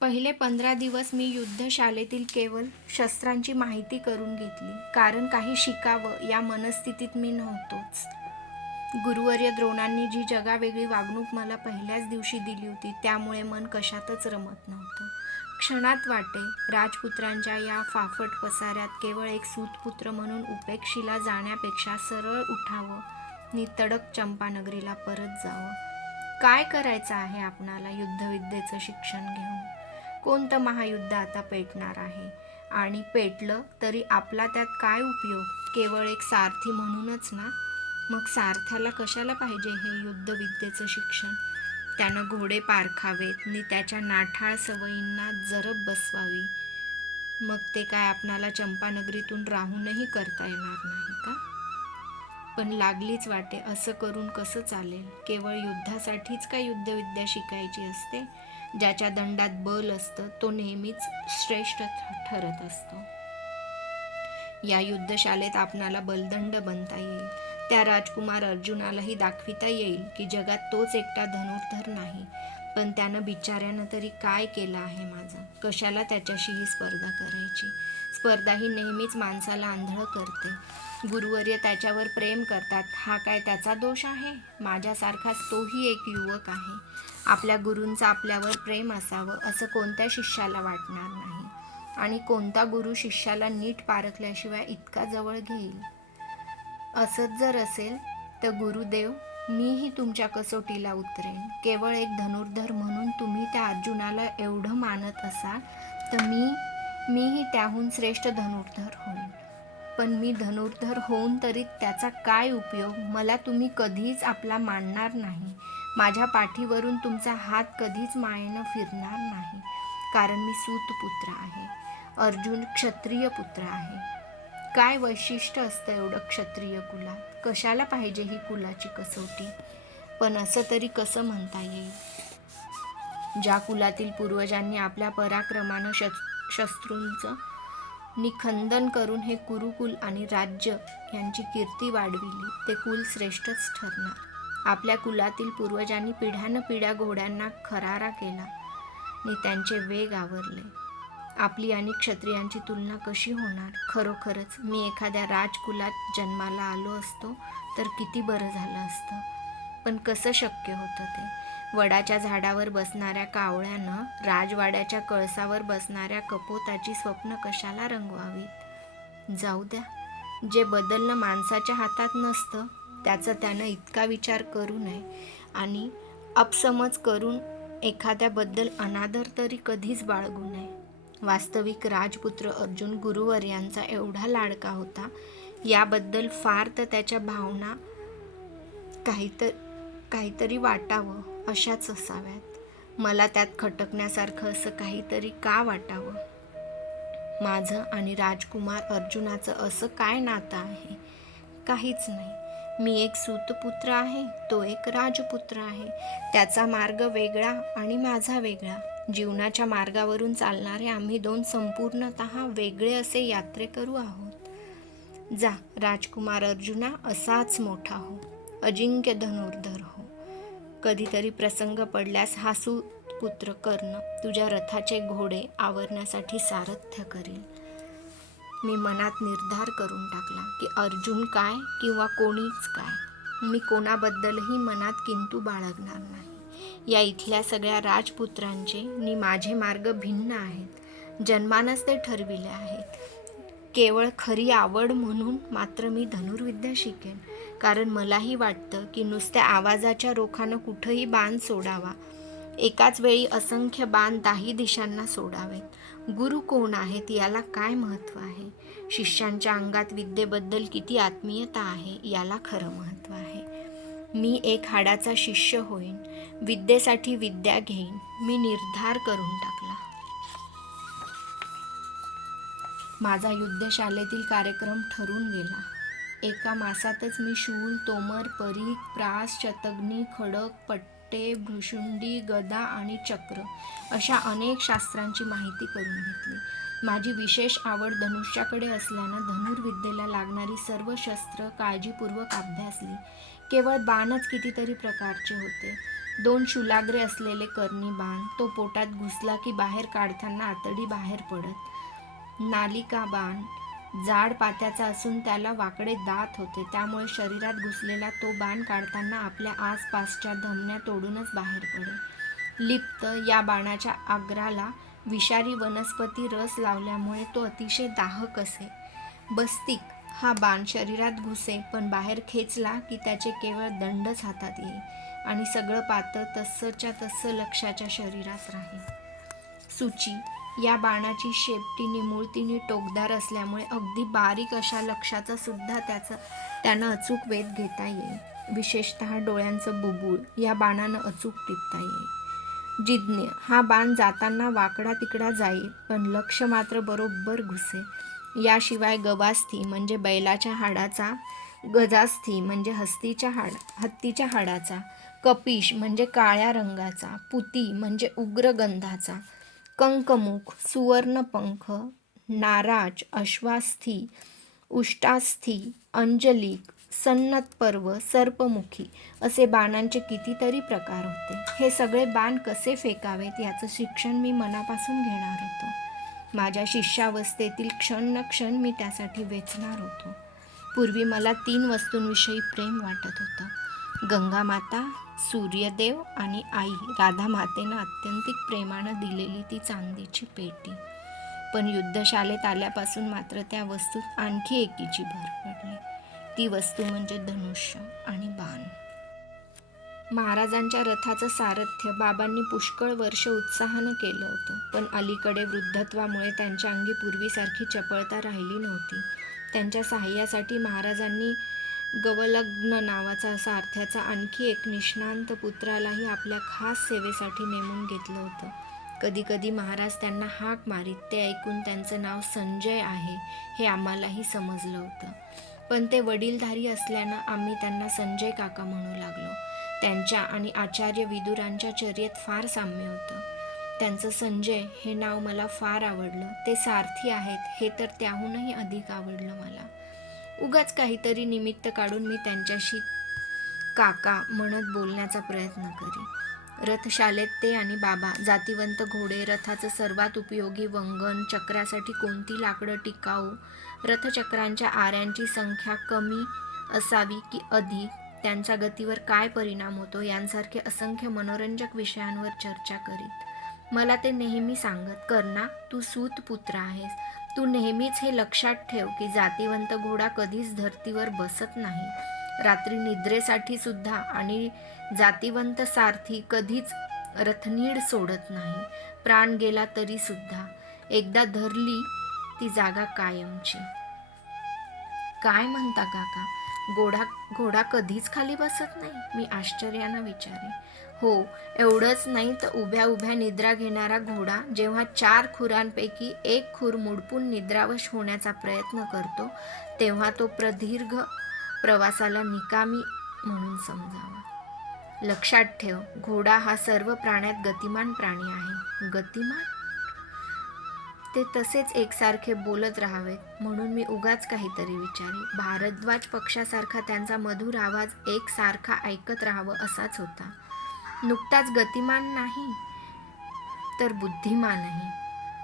पहिले 15 दिवस मी युद्धशाळेतील केवळ शस्त्रांची माहिती करून घेतली, कारण काही शिकावं या मनस्थितीत मी नव्हतोच. गुरुवर्य द्रोणांनी जी जगावेगळी वागणूक मला पहिल्याच दिवशी दिली होती, त्यामुळे मन कशातच रमत नव्हतं. क्षणात वाटे, राजपुत्रांच्या या फाफट पसाऱ्यात केवळ एक सूतपुत्र म्हणून उपेक्षिला जाण्यापेक्षा सरळ उठावं नि तडक चंपानगरीला परत जावं. काय करायचं आहे आपणाला युद्धविद्येचं शिक्षण घेऊन? कोणतं महायुद्ध आता पेटणार आहे? आणि पेटलं तरी आपला त्यात काय उपयोग? केवळ एक सारथी म्हणूनच ना? मग सारथ्याला कशाला पाहिजे हे युद्धविद्येचं शिक्षण? त्यानं घोडे पारखावेत नि त्याच्या नाठाळ सवयींना जरब बसवावी. मग ते काय आपणाला चंपानगरीतून राहूनही करता येणार नाही का? पण लागलीच वाटे, असं करून कसं चालेल? केवळ युद्धासाठीच का युद्धविद्या शिकायची असते? ज्याच्या दंडात बल असतं तो नेहमीच श्रेष्ठ ठरत असतो. या युद्धशाळेत आपणाला बलदंड बनता येईल. त्या राजकुमार अर्जुनालाही दाखविता येईल की जगात तोच एकटा धनुर्धर नाही. पण त्यानं बिचाऱ्यानं तरी काय केलं आहे माझं? कशाला त्याच्याशी ही स्पर्धा करायची? स्पर्धा ही नेहमीच माणसाला आंधळं करते. गुरुवर्य त्याच्यावर प्रेम करतात, हा काय त्याचा दोष आहे? माझ्यासारखाच तोही एक युवक आहे. आपल्या गुरूंचं आपल्यावर प्रेम असावं असं कोणत्या शिष्याला वाटणार नाही. आणि कोणता गुरु शिष्याला नीट पारखल्याशिवाय इतका जवळ घेईल? असंच जर असेल तर गुरुदेव, मीही तुमच्या कसोटीला उतरेन. केवळ एक धनुर्धर म्हणून तुम्ही त्या अर्जुनाला एवढं मानत असाल तर मीही त्याहून श्रेष्ठ धनुर्धर होईन. पण मी धनुर्धर होऊन तरी त्याचा काय उपयोग? मला तुम्ही कधीच आपला मानणार नाही. माझ्या पाठीवरून तुमचा हात कधीच मायेनं फिरणार नाही. कारण मी सूतपुत्र आहे. अर्जुन क्षत्रिय पुत्र आहे. काय वैशिष्ट्य असतं एवढं क्षत्रिय कुलात? कशाला पाहिजे ही कुलाची कसोटी? पण असं तरी कसं म्हणता येईल? ज्या कुलातील पूर्वजांनी आपल्या पराक्रमानं शत्रूंचं निखंदन करून हे कुरुकुल आणि राज्य यांची कीर्ती वाढविली, ते कुल श्रेष्ठच ठरणार. आपल्या कुलातील पूर्वजांनी पिढ्यानपिढ्या घोड्यांना खरारा केला आणि त्यांचे वेग आवरले. आपली आणि क्षत्रियांची तुलना कशी होणार? खरोखरच मी एखाद्या राजकुलात जन्माला आलो असतो तर किती बरं झालं असतं. पण कसं शक्य होतं ते? वडाच्या झाडावर बसणाऱ्या कावळ्यानं राजवाड्याच्या कळसावर बसणाऱ्या कपोताची स्वप्न कशाला रंगवावीत? जाऊ द्या. जे बदलणं माणसाच्या हातात नसतं त्याचा त्यानं इतका विचार करू नये आणि अपसमज करून एखाद्याबद्दल अनादर तरी कधीच बाळगू नये. वास्तविक राजपुत्र अर्जुन गुरुवर्यांचा एवढा लाडका होता याबद्दल फार तर त्याच्या भावना काहीतरी वाटावं अशाच असाव्यात. मला त्यात खटकण्यासारखं असं काहीतरी का वाटावं? माझं आणि राजकुमार अर्जुनाचं असं काय नातं आहे? काहीच नाही. मी एक सूतपुत्र आहे, तो एक राजपुत्र आहे. त्याचा मार्ग वेगळा आणि माझा वेगळा. जीवनाच्या मार्गावरून चालणारे आम्ही दोन संपूर्णतः वेगळे असे यात्रेकरू आहोत. जा राजकुमार अर्जुना, असाच मोठा हो, अजिंक्य धनुर्धर हो. कधीतरी प्रसंग पडल्यास हा सूतपुत्र कर्ण तुझ्या रथाचे घोडे आवरण्यासाठी सारथ्य करेल. मी मनात निर्धार करून टाकला की अर्जुन काय किंवा कोणीच काय, मी कोणाबद्दलही मनात किंतु बाळगणार नाही. या इथल्या सगळ्या राजपुत्रांचे नि माझे मार्ग भिन्न आहेत. जन्मानच ते ठरविले आहेत. केवळ खरी आवड म्हणून मात्र मी धनुर्विद्या शिकेन. कारण मलाही वाटतं की नुसत्या आवाजाच्या रोखानं कुठंही बाण सोडावा. एकाच वेळी असंख्य बाण 10 दिशांना सोडावेत. गुरु कोण आहेत याला काय महत्त्व आहे? शिष्यांच्या अंगात विद्येबद्दल किती आत्मीयता आहे याला खरं महत्त्व आहे. मी एक हाडाचा शिष्य होईन, विद्येसाठी विद्या घेईन. मी निर्धार करून टाकला. माझा युद्धशाळेतील कार्यक्रम ठरून गेला. एका मासातच मी शूल, तोमर, परीघ, प्रास, शतघ्नी, खडग, पट्टे, भृशुंडी, गदा आणि चक्र अशा अनेक शास्त्रांची माहिती करून घेतली. माझी विशेष आवड धनुष्याकडे असल्यानं धनुर्विद्येला लागणारी सर्व शस्त्र काळजीपूर्वक अभ्यासली. केवळ बाणच कितीतरी प्रकारचे होते. 2 शूलाग्रे असलेले कर्णी बाण. तो पोटात घुसला की बाहेर काढताना आतडी बाहेर पडत. नालिका बाण जाड पात्याचा असून त्याला वाकडे दात होते, त्यामुळे शरीरात घुसलेला तो बाण काढताना आपल्या आसपासच्या धमन्या तोडूनच बाहेर पडे. लिप्त या बाणाच्या आग्राला विषारी वनस्पती रस लावल्यामुळे तो अतिशय दाहक असे. बस्तिक हा बाण शरीरात घुसे, पण बाहेर खेचला की त्याचे केवळ दंडच हातात येई आणि सगळं पातळ तस्सच्या तस्सं लक्ष्याच्या शरीरात राही. सुची या बाणाची शेपटी निमुळतीने टोकदार असल्यामुळे अगदी बारीक अशा लक्ष्याचा सुद्धा त्यानं अचूक वेध घेता येईल. विशेषतः डोळ्यांचं बुबुळ या बाणानं अचूक टिपता येईल. जिज्ञ हा बाण जाताना वाकडा तिकडा जाई, पण लक्ष मात्र बरोबर घुसे. याशिवाय गवास्थी म्हणजे बैलाच्या हाडाचा, गजास्थी म्हणजे हत्तीच्या हाडाचा, कपिश म्हणजे काळ्या रंगाचा, पुती म्हणजे उग्र गंधाचा, कंकमुख, सुवर्णपंख, नाराज, अश्वास्थी, उष्टास्थी, अंजलिक, सन्नतपर्व, सर्पमुखी असे बाणांचे कितीतरी प्रकार होते. हे सगळे बाण कसे फेकावेत याचं शिक्षण मी मनापासून घेणार होतो. माझ्या शिष्यावस्थेतील क्षण न क्षण मी त्यासाठी वेचणार होतो. पूर्वी मला 3 वस्तूंविषयी प्रेम वाटत होतं: गंगामाता, सूर्यदेव आणि आई राधामातेनं अत्यंतिक प्रेमानं दिलेली ती चांदीची पेटी. पण युद्धशाळेत आल्यापासून मात्र त्या वस्तूत आणखी एकीची भर पडली. ती वस्तू म्हणजे धनुष्य आणि बाण. महाराजांच्या रथाचं सारथ्य बाबांनी पुष्कळ वर्ष उत्साहानं केलं होतं, पण अलीकडे वृद्धत्वामुळे त्यांच्या अंगी पूर्वीसारखी चपळता राहिली नव्हती. त्यांच्या सहाय्यासाठी महाराजांनी गवलग्न नावाचा सारथ्याचा आणखी एक निष्णांत पुत्रालाही आपल्या खास सेवेसाठी नेमून घेतलं होतं. कधी कधी महाराज त्यांना हाक मारीत, ते ऐकून त्यांचं नाव संजय आहे हे आम्हालाही समजलं होतं. पण ते वडीलधारी असल्यानं आम्ही त्यांना संजय काका म्हणू लागलो. त्यांच्या आणि आचार्य विदुरांच्या चर्येत फार साम्य होतं. त्यांचं संजय हे नाव मला फार आवडलं. ते सारथी आहेत हे तर त्याहूनही अधिक आवडलं मला. उगाच काहीतरी निमित्त काढून मी त्यांच्याशी काका म्हणत बोलण्याचा प्रयत्न करी. रथशालेत ते आणि बाबा जातीवंत घोडे, रथाचं सर्वात उपयोगी वंगण, चक्रासाठी कोणती लाकडं टिकाऊ, रथचक्रांच्या आऱ्यांची संख्या कमी असावी की अधिक, त्यांचा गतीवर काय परिणाम होतो यांसारखे असंख्य मनोरंजक विषयांवर चर्चा करीत. मला ते नेहमी सांगत, कर्णा, तू सूत पुत्र आहेस. तू नेहमीच हे लक्षात ठेव की जातीवंत घोडा कधीच धर्तीवर बसत नाही, रात्री निद्रेसाठी सुद्धा, आणि जातीवंत सारथी कधीच रथनीड सोडत नाही. प्राण गेला तरी सुद्धा एकदा धरली ती जागा कायमची. काय म्हणता काका, घोडा कधीच खाली बसत नाही? मी आश्चर्यानं विचारे. हो, एवढंच नाही तर उभ्या उभ्या निद्रा घेणारा घोडा जेव्हा 4 खुरांपैकी 1 खूर मुडपून निद्रावश होण्याचा प्रयत्न करतो, तेव्हा तो प्रदीर्घ प्रवासाला निकामी म्हणून समजावा. लक्षात ठेव, घोडा हा सर्व प्राण्यात गतिमान प्राणी आहे. गतिमान? ते तसेच एकसारखे बोलत राहावेत म्हणून मी उगाच काहीतरी विचारे. भारद्वाज पक्षासारखा त्यांचा मधुर आवाज एकसारखा ऐकत राहावं असाच होता. नुकताच गतिमान नाही तर बुद्धिमानही.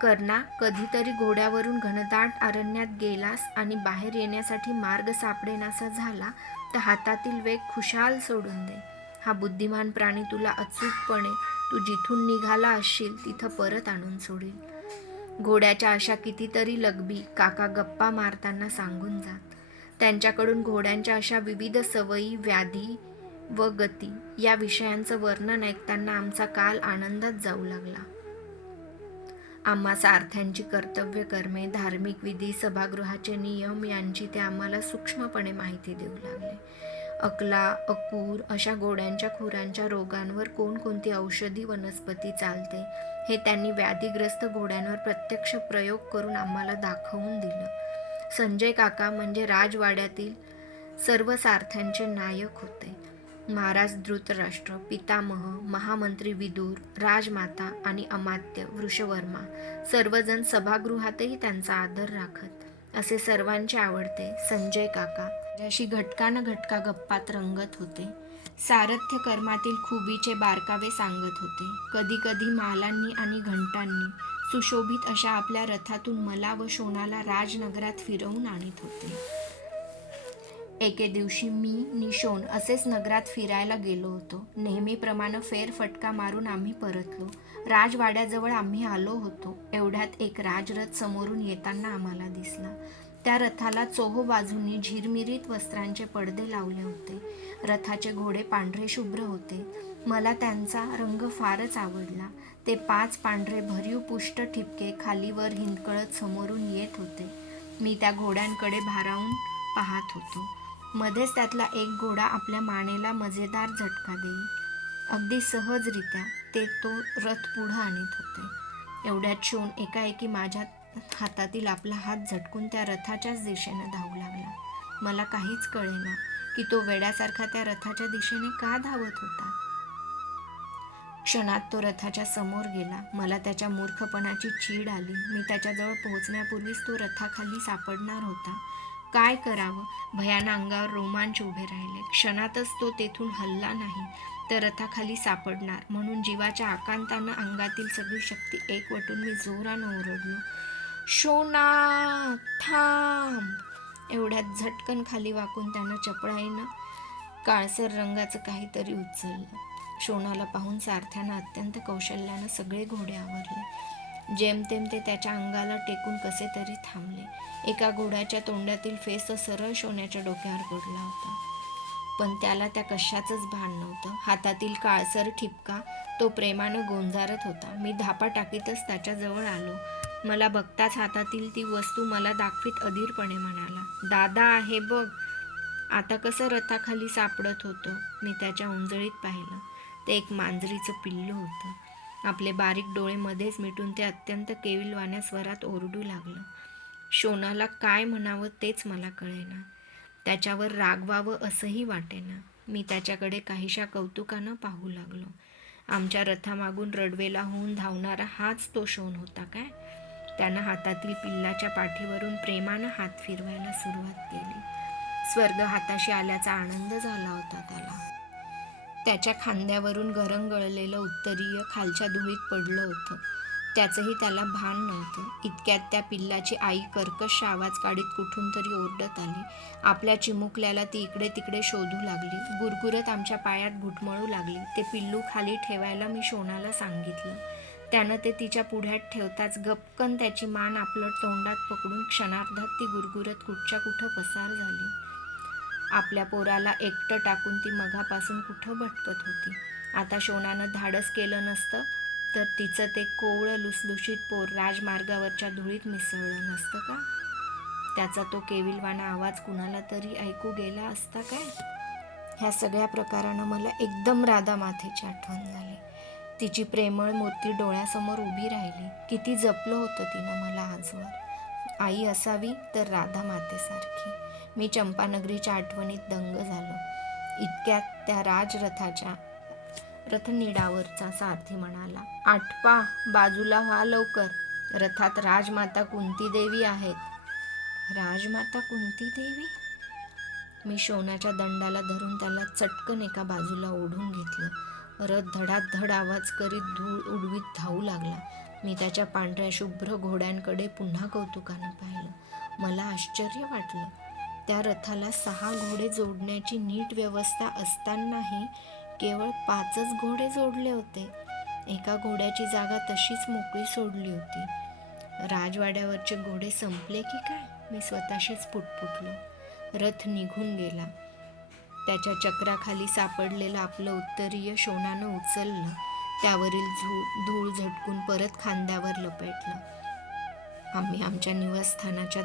कर्णा, कधीतरी घोड्यावरून घनदाट अरण्यात गेलास आणि बाहेर येण्यासाठी मार्ग सापडेनासा झाला तर हातातील वेग खुशाल सोडून दे. हा बुद्धिमान प्राणी तुला अचूकपणे तू जिथून निघाला असशील तिथं परत आणून सोडील. घोड्याच्या अशा कितीतरी लगबी काका गप्पा मारताना सांगून जात. त्यांच्याकडून घोड्यांच्या अशा विविध सवयी, व्याधी व गती या विषयांचं वर्णन ऐकताना आमचा काल आनंदात जाऊ लागला. आम्हा सारथ्यांची कर्तव्य कर्मे, धार्मिक विधी, सभागृहाचे नियम यांची ते आम्हाला सूक्ष्मपणे माहिती देऊ लागले. अकला, अकूर अशा घोड्यांच्या खुरांच्या रोगांवर कोणकोणती औषधी वनस्पती चालते हे त्यांनी व्याधीग्रस्त घोड्यांवर प्रत्यक्ष प्रयोग करून आम्हाला दाखवून दिलं. संजय काका म्हणजे राजवाड्यातील सर्व सारथ्यांचे नायक होते. महाराज धृतराष्ट्र, पितामह, महामंत्री विदुर, राजमाता आणि अमात्य वृषवर्मा सर्वजण सभागृहातही त्यांचा आदर राखत. असे सर्वांचे आवडते संजय काका ज्याशी घटका न घटका गप्पात रंगत होते. सारथ्य कर्मातील खुबीचे बारकावे सांगत होते. कधी कधी मालांनी आणि घंटांनी सुशोभित अशा आपल्या रथातून मला व शोणाला राजनगरात फिरवून आणत होते. एके दिवशी मी नि शोण असेच नगरात फिरायला गेलो होतो. नेहमीप्रमाणे फेरफटका मारून आम्ही परतलो. राजवाड्याजवळ आम्ही आलो होतो. एवढ्यात एक राजरथ समोरून येताना आम्हाला दिसला. त्या रथाला चोहोबाजूंनी झिरमिरीत वस्त्रांचे पडदे लावले होते. रथाचे घोडे पांढरे शुभ्र होते. मला त्यांचा रंग फारच आवडला. ते 5 पांढरे भरीव पुष्ट ठिपके खालीवर हिंदकळत समोरून येत होते. मी त्या घोड्यांकडे भारावून पाहत होतो. मध्येच त्यातला एक घोडा आपल्या मानेला मजेदार झटका देई. अगदी सहजरित्या ते तो रथ पुढं आणत होते. एवढ्यात शोण एकाएकी माझ्या हातातील आपला हात झटकून त्या रथाच्याच दिशेने धावू लागला. मला काहीच कळेना की तो वेड्यासारखा त्या रथाच्या दिशेने का धावत होता. क्षणात तो रथाच्या समोर गेला. मला त्याच्या मूर्खपणाची चीड आली. मी त्याच्याजवळ पोहोचण्यापूर्वीच तो रथाखाली सापडणार होता. काय करावं? भयानं अंगावर रोमांच उभे राहिले. क्षणातच तो तेथून हलला नाही तर रथाखाली सापडणार म्हणून जीवाच्या आकांतानं अंगातील सगळी शक्ती एकवटून मी जोरानं ओरडलो, शोना थांब. एवढ्यात झटकन खाली वाकून त्यानं चपळाईनं काळसर रंगाचं काहीतरी उचललं. शोनाला पाहून सारथ्यानं अत्यंत कौशल्यानं सगळे घोडे आवरले. जेमतेम ते त्याच्या अंगाला टेकून कसे तरी थांबले. एका घोड्याच्या तोंडातील फेस सरळ शोन्याच्या डोक्यावर पडला होता. पण त्याला त्या कशाचंच भान नव्हतं. हातातील काळसर ठिपका तो प्रेमानं गोंजारत होता. मी धापा टाकीतच त्याच्याजवळ आलो. मला बघताच हातातील ती वस्तू मला दाखवीत अधीरपणे म्हणाला, दादा आहे बघ. आता कसं रथाखाली सापडत होतं. मी त्याच्या उंजळीत पाहिलं. ते एक मांजरीचं पिल्लू होतं. आपले बारीक डोळे मध्येच मिटून ते अत्यंत केविलवाण्या स्वरात ओरडू लागलं. शोनाला काय म्हणावं तेच मला कळेना. त्याच्यावर रागवावं असंही वाटेना. मी त्याच्याकडे काहीशा कौतुकानं पाहू लागलो. आमच्या रथामागून रडवेला होऊन धावणारा हाच तो शोण होता काय? त्यानं हातातील पिल्लाच्या पाठीवरून प्रेमानं हात फिरवायला सुरुवात केली. स्वर्ग हाताशी आल्याचा आनंद झाला होता त्याला. त्याच्या खांद्यावरून गळलेलं उत्तरीय खालच्या धुळीत पडलं होतं. त्याचंही त्याला भान नव्हतं. इतक्यात त्या पिल्लाची आई कर्कश आवाज काढीत कुठून तरी ओरडत आली. आपल्या चिमुकल्याला ती इकडे तिकडे शोधू लागली. गुरगुरत आमच्या पायात घुटमळू लागली. ते पिल्लू खाली ठेवायला मी शोनाला सांगितलं. त्यानं ते तिच्या पुढ्यात ठेवताच गपकन त्याची मान आपलं तोंडात पकडून क्षणार्धात ती गुरगुरत कुठच्या कुठं पसार झाली. आपल्या पोराला एकटं टाकून ती मघापासून कुठं भटकत होती. आता शोनानं धाडस केलं नसतं तर तिचं ते कोवळं लुसलुशीत पोर राजमार्गावरच्या धुळीत मिसळलं नसतं का? त्याचा तो केविलवाणा आवाज कुणाला तरी ऐकू गेला असता काय? ह्या सगळ्या प्रकारानं मला एकदम राधा माथेची आठवण झाली. तिची प्रेमळ मूर्ती डोळ्यासमोर उभी राहिली. किती जपलं होतं तिनं मला आजवर. आई असावी तर राधा मातेसारखी. मी चंपानगरीच्या आठवणीत दंग झालो. इतक्यात त्या राजरथाच्या रथनिडावरचा सारथी म्हणाला, आटपा, बाजूला व्हा लवकर. रथात राजमाता कुंती देवी आहेत. राजमाता कुंती देवी? मी शोनाच्या दंडाला धरून त्याला चटकन एका बाजूला ओढून घेतलं. रथ धडाधड आवाज करीत धूळ उडवीत धावू लागला. मी त्याच्या पांढऱ्या शुभ्र घोड्यांकडे पुन्हा कौतुकानं पाहिलं. मला आश्चर्य वाटलं. त्या रथाला 6 घोडे जोडण्याची नीट व्यवस्था असतानाही केवळ 5च घोडे जोडले होते. एका घोड्याची जागा तशीच मोकळी सोडली होती. राजवाड्यावरचे घोडे संपले की काय? मी स्वतःशीच पुटपुटलो. रथ निघून गेला. त्याच्या चक्राखाली सापडलेलं आपलं उत्तरीय शोनानं उचललं. त्यावरील धूळ झटकून परत खांद्यावर लपेटलं. आम्ही आमच्या निवासस्थानाच्या